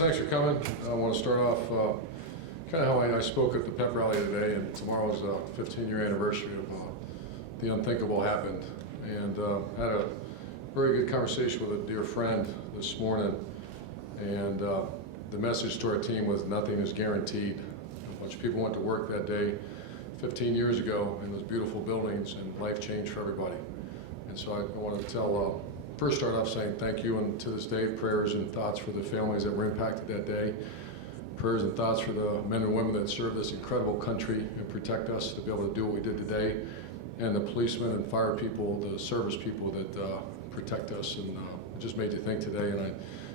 thanks for coming. I want to start off kind of how I spoke at the pep rally today, and tomorrow's the 15-year anniversary of the unthinkable happened. And had a very good conversation with a dear friend this morning, and the message to our team was nothing is guaranteed. A bunch of people went to work that day 15 years ago in those beautiful buildings, and life changed for everybody. And so I want to tell, first start off saying thank you, and to this day, prayers and thoughts for the families that were impacted that day. Prayers and thoughts for the men and women that serve this incredible country and protect us to be able to do what we did today, and the policemen and fire people, the service people that protect us. And it just made you think today, and I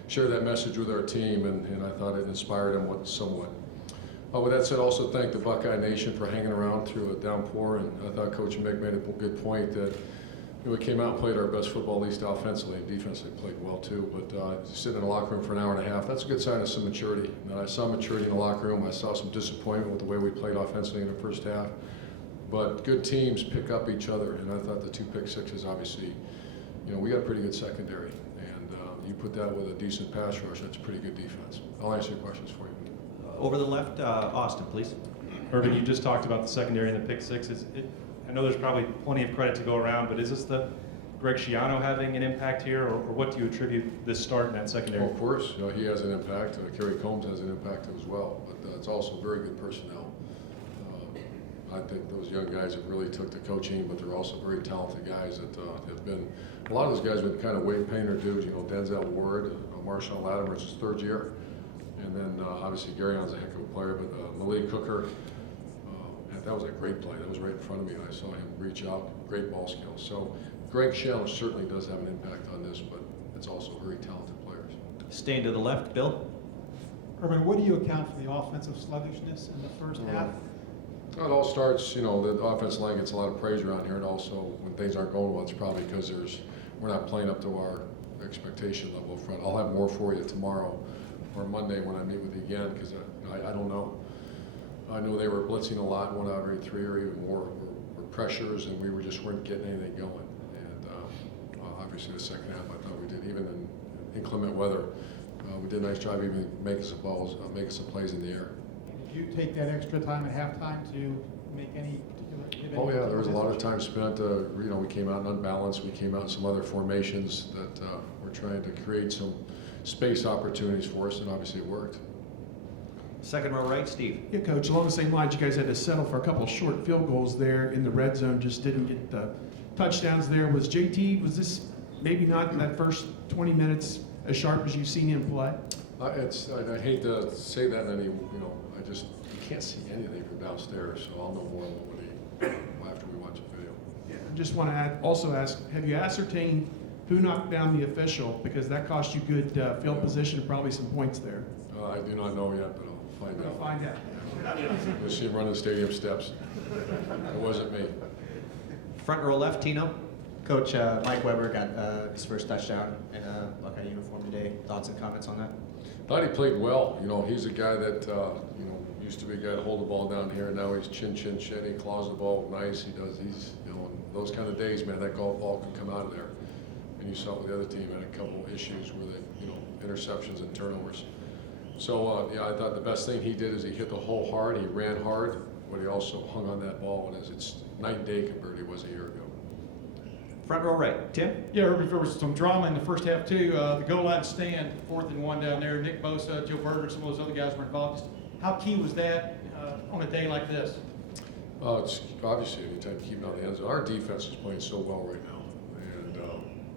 shared that message with our team, and I thought it inspired them somewhat. With that said, also thank the Buckeye Nation for hanging around through a downpour, and I thought Coach Mick made a good point that we came out and played our best football, at least offensively, and defensively played well too, but sitting in the locker room for an hour and a half, that's a good sign of some maturity. And I saw maturity in the locker room. I saw some disappointment with the way we played offensively in the first half. But good teams pick up each other, and I thought the 2 pick sixes, obviously, we got a pretty good secondary, and you put that with a decent pass rush, that's a pretty good defense. I'll answer your questions for you. Over the left, Austin, please. Urban, you just talked about the secondary and the pick sixes. I know there's probably plenty of credit to go around, but is this the Greg Schiano having an impact here, or what do you attribute this start in that secondary? Well, of course, he has an impact. Kerry Combs has an impact as well, but it's also very good personnel. I think those young guys have really took to coaching, but they're also very talented guys that have been, a lot of those guys have been kind of paying their dues. Denzel Ward, Marshawn Latimer, it's his 3rd year. And then obviously Garion's a heck of a player, but Malik Cooker, that was a great play. That was right in front of me, and I saw him reach out. Great ball skills. So Greg Schiano certainly does have an impact on this, but it's also very talented players. Staying to the left, Bill. Urban, what do you account for the offensive sluggishness in the first half? It all starts, the offensive line gets a lot of praise around here, and also when things aren't going well, it's probably because we're not playing up to our expectation level up front. I'll have more for you tomorrow or Monday when I meet with you again, because I don't know. I know they were blitzing a lot, 1 out of every 3 or even more were pressures, and we weren't getting anything going. And obviously the second half, I thought we did, even in inclement weather, we did a nice job even making some some plays in the air. Did you take that extra time at halftime to make any particular? Oh yeah, there was a lot of time spent. We came out in unbalanced. We came out in some other formations that were trying to create some space opportunities for us, and obviously it worked. Second row right, Steve. Yeah, Coach, along the same lines, you guys had to settle for a couple of short field goals there in the red zone, just didn't get the touchdowns there. Was this maybe not in that first 20 minutes as sharp as you've seen him play? I hate to say that, and you can't see anything from downstairs, so I'll know more after we watch the video. Yeah, I just want to also ask, have you ascertained who knocked down the official? Because that cost you good field position and probably some points there. I do not know yet, but I'll find out. We'll find out. You'll see him running the stadium steps. It wasn't me. Front row left, Tino. Coach, Mike Weber got his first touchdown in a Buckeye uniform today. Thoughts and comments on that? Thought he played well. He's a guy that used to be a guy to hold the ball down here. Now he's chin. He claws the ball nice. He does. He's in those kind of days, man. That golf ball can come out of there. And you saw it with the other team had a couple issues where they interceptions and turnovers. So I thought the best thing he did is he hit the hole hard. He ran hard, but he also hung on that ball. And it's night and day compared to it was a year ago. Front row right, Tim. Yeah, Urban, there was some drama in the first half too. The goal line stand, 4th and 1 down there. Nick Bosa, Joe Berger, some of those other guys were involved. Just how key was that on a day like this? It's obviously anytime you keep it on the end zone. Our defense is playing so well right now,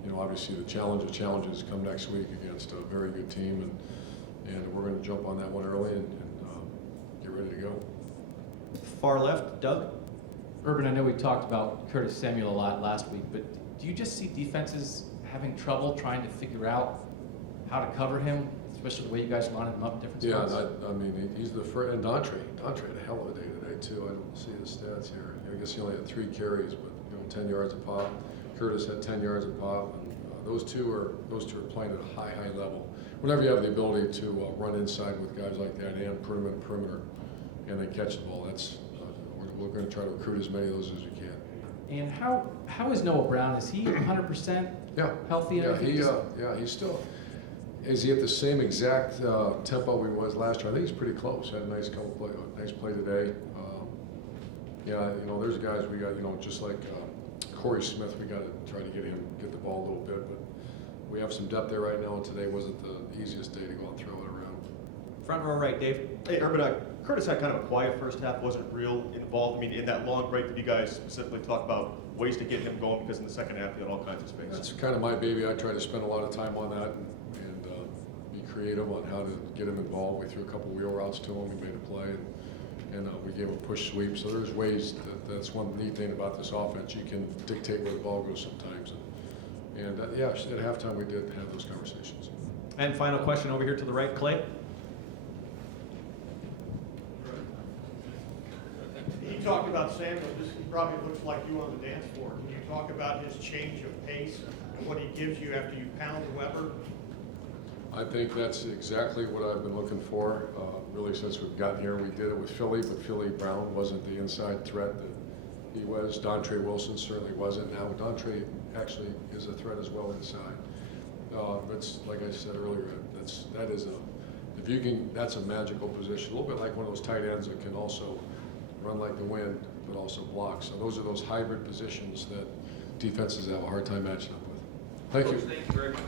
and obviously the challenges come next week against a very good team, and we're going to jump on that one early and get ready to go. Far left, Doug. Urban, I know we talked about Curtis Samuel a lot last week, but do you just see defenses having trouble trying to figure out how to cover him, especially the way you guys lined him up in different spots? Yeah, he's the first, and Dontre had a hell of a day today too. I don't see his stats here. I guess he only had 3 carries, but 10 yards a pop. Curtis had 10 yards a pop, and those two are playing at a high level. Whenever you have the ability to run inside with guys like that and put them in perimeter, and then catch the ball, that's we're going to try to recruit as many of those as we can. And how is Noah Brown? Is he 100% healthy? Yeah, he's still. Is he at the same exact tempo he was last year? I think he's pretty close. Had a nice nice play today. Yeah, you know, there's guys we got, you know, just like Corey Smith, we got to try to get the ball a little bit, but we have some depth there right now, and today wasn't the easiest day to go and throw it around. Front row right, Dave. Hey, Urban, Curtis had kind of a quiet first half, wasn't real involved. I mean, in that long break, did you guys specifically talk about ways to get him going? Because in the second half, he had all kinds of space. That's kind of my baby. I try to spend a lot of time on that and be creative on how to get him involved. We threw a couple wheel routes to him. We made a play, and we gave him a push sweep. So there's ways that's one neat thing about this offense. You can dictate where the ball goes sometimes. And yeah, at halftime we did have those conversations. And final question over here to the right, Clay. You talked about Samuel. This probably looks like you on the dance floor. Can you talk about his change of pace and what he gives you after you pound Weber? I think that's exactly what I've been looking for, really since we've gotten here. We did it with Philly, but Philly Brown wasn't the inside threat that he was. Dontre Wilson certainly wasn't. Now Dontre actually is a threat as well inside. That's like I said earlier. That's a magical position. A little bit like one of those tight ends that can also run like the wind, but also block. So those are those hybrid positions that defenses have a hard time matching up with. Thank you. Thank you very much.